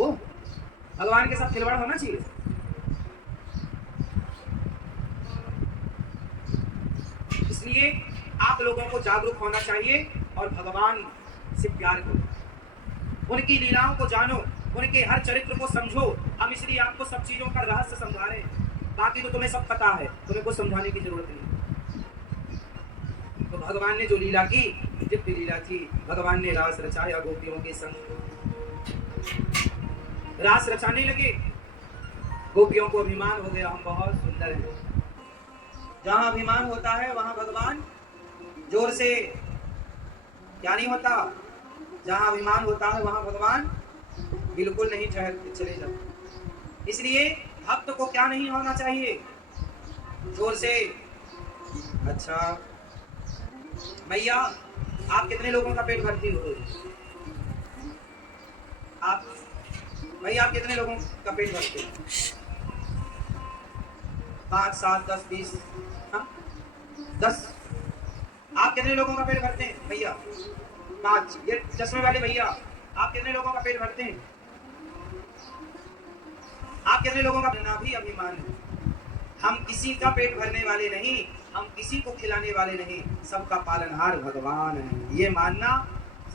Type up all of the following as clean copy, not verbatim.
वो भगवान के साथ खिलवाड़ होना चाहिए। इसलिए आप लोगों को जागरूक होना चाहिए और भगवान से प्यार करो, उनकी लीलाओं को जानो, उनके हर चरित्र को समझो। हम इसलिए आपको सब चीजों का रहस्य समझा रहे हैं, बाकी तो तुम्हें सब पता है, तुम्हें कुछ समझाने की जरूरत नहीं। तो भगवान ने जो लीला की, दिव्य लीला की, भगवान ने रास रचाया गोपियों के संग। रास रचाने लगे, गोपियों को अभिमान हो गया हम बहुत सुंदर हैं। जहां अभिमान होता है वहां भगवान जोर से क्या नहीं होता, जहां अभिमान होता है वहां भगवान बिल्कुल नहीं चले जाते। इसलिए भक्त को क्या नहीं होना चाहिए, जोर से। अच्छा मैया, आप कितने लोगों का पेट भरती हो? आप भैया, आप कितने लोगों का पेट भरते हो? 5, 7, 10, 20? हाँ 10। आप कितने लोगों का पेट भरते हैं भैया? 5। ये चश्मे वाले भैया, आप कितने लोगों का पेट भरते हैं? आप कितने लोगों का? ना भी अभिमान है, हम किसी का पेट भरने वाले नहीं, हम किसी को खिलाने वाले नहीं, सबका पालनहार भगवान है, ये मानना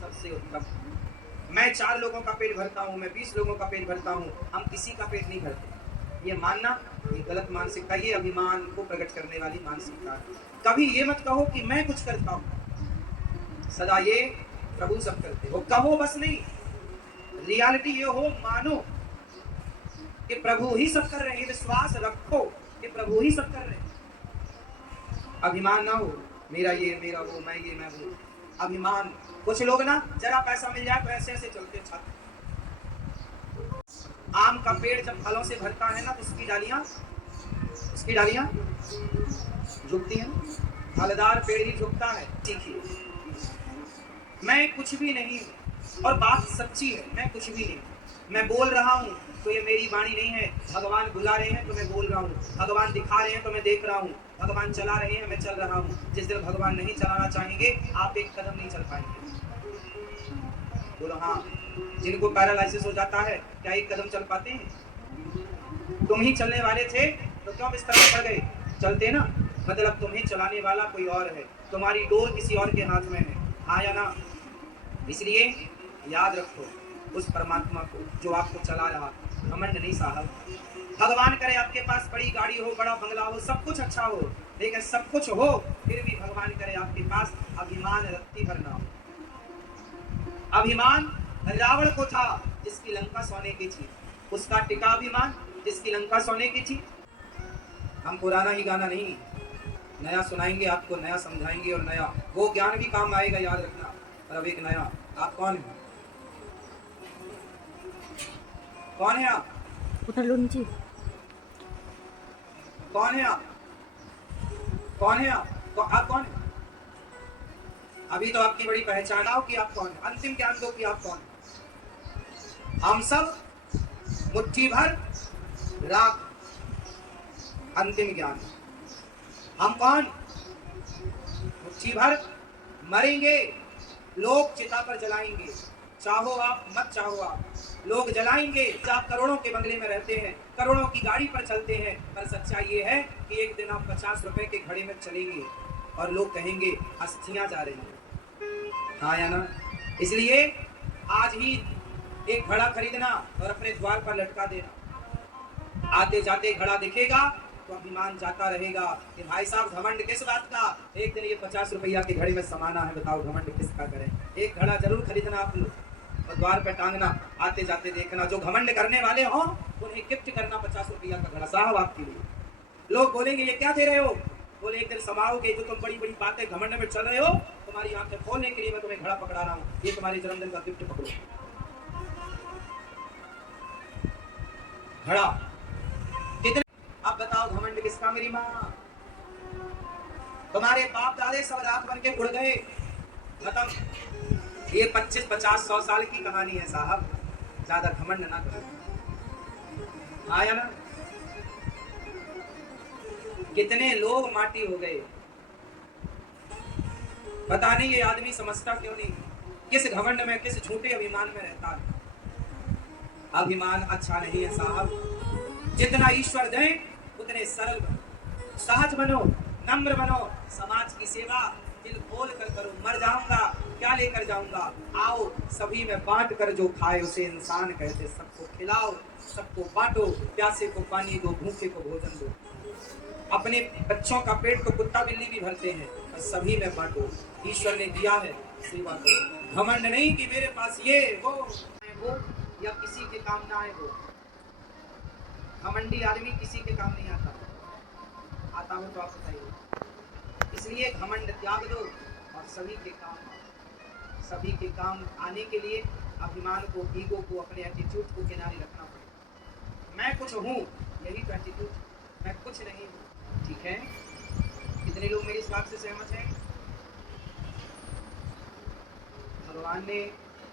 सबसे उत्तम। मैं 4 लोगों का पेट भरता हूँ, मैं 20 लोगों का पेट भरता हूँ, हम किसी का पेट नहीं भरते, ये मानना ये गलत मानसिकता, ये अभिमान को प्रकट करने वाली मानसिकता है। कभी ये मत कहो कि मैं कुछ करता हूँ, सदा ये प्रभु सब करते हो कहो, बस नहीं, रियलिटी ये हो, मानो कि प्रभु ही सब कर रहे हैं, विश्वास रखो कि प्रभु ही सब कर रहे हैं। अभिमान ना हो, मेरा ये, मेरा वो, मैं ये, मैं वो, अभिमान। कुछ लोग ना जरा पैसा मिल जाए तो ऐसे ऐसे चलते छाते। आम का पेड़ जब फलों से भरता है ना तो उसकी डालियां झुकती हैं, फलदार पेड़ ही झुकता है। देखिए, मैं कुछ भी नहीं, और बात सच्ची है, मैं कुछ भी नहीं। मैं बोल रहा हूँ तो ये मेरी वाणी नहीं है, भगवान बुला रहे हैं तो मैं बोल रहा हूँ, भगवान दिखा रहे हैं तो मैं देख रहा हूँ, भगवान चला रहे हैं मैं चल रहा हूँ। जिस दिन भगवान नहीं चलाना चाहेंगे, आप एक कदम नहीं चल पाएंगे। बोलो हाँ। जिनको पैरालाइसिस हो जाता है, क्या एक कदम चल पाते हैं? तुम ही चलने वाले थे तो क्यों बिस्तर में पड़ गए? चलते ना, मतलब तुम्हें चलाने वाला कोई और है, तुम्हारी डोर किसी और के हाथ में है, हाँ या ना? इसलिए याद रखो उस परमात्मा को जो आपको चला रहा। घमंड नहीं साहब। भगवान करे आपके पास बड़ी गाड़ी हो, बड़ा बंगला हो, सब कुछ अच्छा हो, लेकिन सब कुछ हो फिर भी भगवान करे आपके पास अभिमान रत्ती भर ना हो। अभिमान रावण को था जिसकी लंका सोने की थी, उसका टिका अभिमान जिसकी लंका सोने की थी। हम पुराना ही गाना नहीं, नया सुनाएंगे आपको, नया समझाएंगे, और नया वो ज्ञान भी काम आएगा, याद रखना। और अब एक नया, आप कौन है? कौन है आप? उधर लो नीचे। कौन है आप? कौन है आप? आप कौन है? अभी तो आपकी बड़ी पहचान आओ कि आप कौन है, अंतिम ज्ञान दो कि आप कौन है। हम सब मुट्ठी भर राख, अंतिम ज्ञान। हम कौन? मुट्ठी भर मरेंगे, लोग चिता पर जलाएंगे, चाहो आप मत चाहो आप, लोग जलाएंगे। आप करोड़ों के बंगले में रहते हैं, करोड़ों की गाड़ी पर चलते हैं, पर सच्चाई ये है कि एक दिन आप 50 रुपए के घड़े में चलेंगे और लोग कहेंगे अस्थियां जा रही हैं, हाँ या ना? इसलिए आज ही एक घड़ा खरीदना और अपने द्वार पर लटका देना। आते जाते घड़ा दिखेगा तो अभिमान जाता रहेगा कि भाई साहब घमंड किस बात का, एक दिन ये 50 रुपया के घड़े में समाना है, बताओ घमंड किसका करें। एक घड़ा जरूर खरीदना आप लोग और द्वार पे टांगना, आते जाते देखना। जो घमंड करने वाले हो उन्हें गिफ्ट करना 50 रुपया का घड़ा, साहब आपके लिए। लोग बोलेंगे ये क्या दे रहे हो? बोले एक दिन समाओगे, जो तुम बड़ी बड़ी बातें घमंड में चल रहे हो, तुम्हारी आंखें खोलने के लिए मैं तुम्हें घड़ा पकड़ा रहा हूँ, ये तुम्हारे जन्मदिन का गिफ्ट पकड़ो। घड़ा कितने, अब बताओ घमंड किसका? मेरी माँ, तुम्हारे बाप दादे सब रात बन के उड़ गए, खत्म। ये 25, 50, 100 साल की कहानी है साहब, ज्यादा घमंड ना करो, आया ना? कितने लोग माटी हो गए, पता नहीं ये आदमी समझता क्यों नहीं, किस घमंड में, किस झूठे अभिमान में रहता है। अभिमान अच्छा नहीं है साहब। जितना ईश्वर दे उतने सरल बनो, सहज बनो, नम्र बनो, समाज की सेवा दिल खोल कर करो। मर जाऊंगा क्या लेकर जाऊंगा, आओ सभी में बांट कर जो खाए उसे इंसान कहते। सबको खिलाओ, सबको बांटो, प्यासे को पानी दो, भूखे को भोजन दो। अपने बच्चों का पेट तो कुत्ता बिल्ली भी भरते हैं, और सभी में बांटो। ईश्वर ने दिया है, सेवा करो। घमंड नहीं कि मेरे पास ये वो या किसी के काम ना आए वो। घमंडी आदमी किसी के काम नहीं आता। आता हो तो आप बताइए। इसलिए घमंड त्याग दो और सभी के काम आओ। सभी के काम आने के लिए अभिमान को, ईगो को, अपने एटीट्यूड को किनारे रखना पड़ेगा। मैं कुछ हूँ, यही तो एटीट्यूड, मैं कुछ नहीं हूँ। ठीक है, कितने लोग मेरी इस बात से सहमत हैं? भगवान ने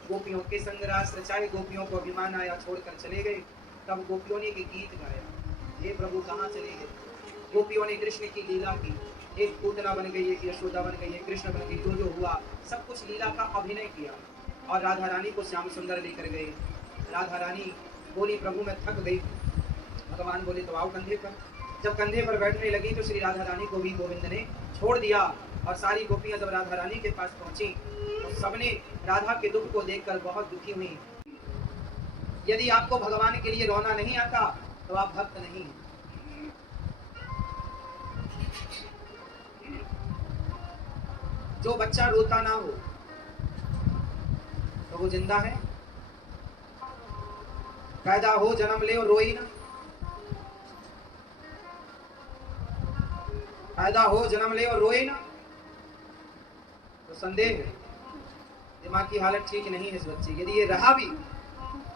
गोपियों के संग रास रचाए, गोपियों को अभिमान आया, छोड़कर चले गए। तब गोपियों ने एक गीत गाया, हे प्रभु कहाँ चले गए। गोपियों ने कृष्ण की लीला की, एक पूतना बन गई, एक यशोदा बन गई, एक कृष्ण बन गई। जो हुआ सब कुछ लीला का अभिनय किया और राधा रानी को श्याम सुंदर लेकर गए। राधा रानी बोली प्रभु मैं थक गई। भगवान बोले तो आओ कंधे पर। जब कंधे पर बैठने लगी तो श्री राधा रानी को भी गोविंद ने छोड़ दिया। और सारी गोपियां जब राधा रानी के पास पहुंची तो सबने राधा के दुख को देखकर बहुत दुखी हुई। यदि आपको भगवान के लिए रोना नहीं आता तो आप भक्त नहीं। जो बच्चा रोता ना हो तो वो जिंदा है। पैदा हो, जन्म ले और रोई ना। पैदा हो, जन्म ले और रोए ना, तो संदेह है, दिमाग की हालत ठीक नहीं है इस बच्चे। यदि ये रहा भी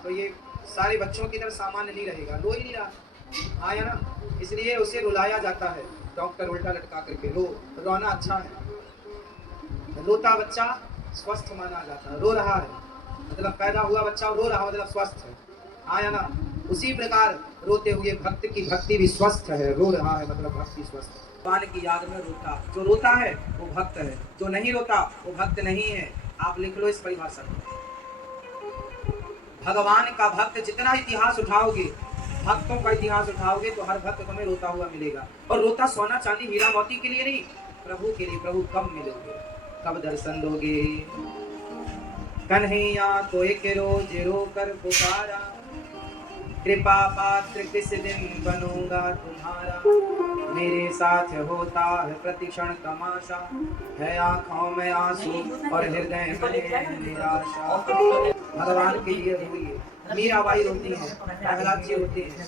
तो ये सारे बच्चों की तरह सामान्य नहीं रहेगा। रो ही नहीं रहा, आया ना, इसलिए उसे रुलाया जाता है। डॉक्टर उल्टा लटका करके, रोना अच्छा है। रोता बच्चा स्वस्थ माना जाता है। रो रहा है मतलब पैदा हुआ बच्चा रो रहा मतलब स्वस्थ है, आया ना। उसी प्रकार रोते हुए भक्त की भक्ति भी स्वस्थ है, रो रहा है मतलब भक्ति स्वस्थ है। भगवान की याद में रोता, जो रोता है वो भक्त है, जो नहीं रोता वो भक्त नहीं है। आप लिख लो इस परिभाषा को। भगवान का भक्त जितना इतिहास उठाओगे, भक्तों का इतिहास उठाओगे तो हर भक्त तुम्हें रोता हुआ मिलेगा। और रोता सोना चांदी हीरा मोती के लिए नहीं, प्रभु के लिए। प्रभु कब मिलोगे, कब दर्शन दोगे। कन्हैया तो एक रोज रो कर पुकारा, कृपा पात्र किस दिन बनूंगा तुम्हारा। मेरे साथ होता है प्रतिक्षण तमाशा, है आंखों में आंसू और हृदय में निराशा। भगवान के लिए रोइए। मीराबाई रोती है, प्रहलाद जी रोते हैं,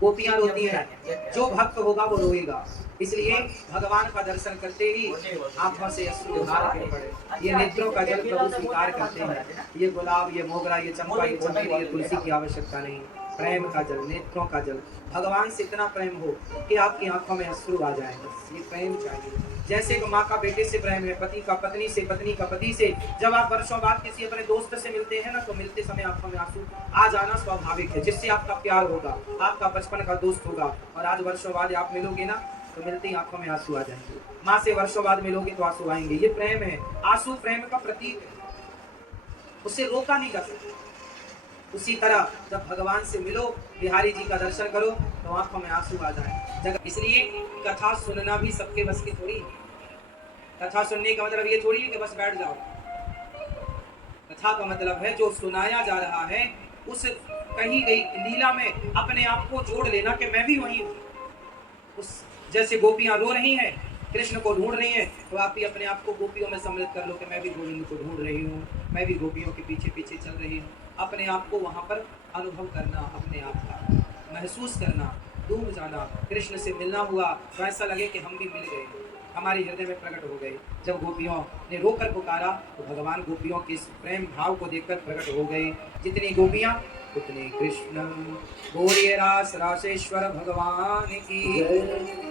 गोपियां रोती हैं। जो भक्त होगा वो रोएगा। इसलिए भगवान का दर्शन करते ही आंखों से अश्रु धार गिर पड़े। ये नेत्रों का जल प्रभु स्वीकार करते हैं। ये गुलाब, ये मोगरा, ये चंपा, ये चमेली, ये तुलसी की आवश्यकता नहीं। प्रेम का जल, नेत्रों का जल, भगवान से इतना प्रेम हो कि आपकी आंखों में अश्रु आ जाए, बस ये प्रेम चाहिए। जैसे कि माँ का बेटे से प्रेम है, पति का पत्नी से, पत्नी का पति से। जब आप वर्षों बाद किसी अपने दोस्त से मिलते हैं ना, तो मिलते समय आंखों में आंसू आ जाना स्वाभाविक है। जिससे आपका प्यार होगा, आपका बचपन का दोस्त होगा, और आज वर्षों बाद आप मिलोगे ना तो मिलते ही आंखों में आंसू आ जाएंगे। माँ से वर्षों बाद मिलोगे तो आंसू आएंगे। ये प्रेम है, आंसू प्रेम का प्रतीक है, उसे रोका नहीं जा सकता। उसी तरह जब भगवान से मिलो, बिहारी जी का दर्शन करो तो आंखों में आंसू आ जाए। इसलिए कथा सुनना भी सबके बस की थोड़ी है। कथा सुनने का मतलब ये थोड़ी है कि बस बैठ जाओ। कथा का मतलब है जो सुनाया जा रहा है उस कही गई लीला में अपने आप को जोड़ लेना कि मैं भी वही हूँ। उस जैसे गोपियां रो रही हैं, कृष्ण को ढूंढ रही हैं, तो आप भी अपने आप को गोपियों में सम्मिलित कर लो कि मैं भी गोविंद को ढूंढ रही हूँ, मैं भी गोपियों के पीछे पीछे चल रही हूँ। अपने आप को वहाँ पर अनुभव करना, अपने आप का महसूस करना, डूब जाना। कृष्ण से मिलना हुआ तो ऐसा लगे कि हम भी मिल गए, हमारे हृदय में प्रकट हो गए। जब गोपियों ने रोकर पुकारा तो भगवान गोपियों के इस प्रेम भाव को देखकर प्रकट हो गए। जितनी गोपियाँ उतने कृष्ण। बोलिए रास रासेश्वर भगवान की।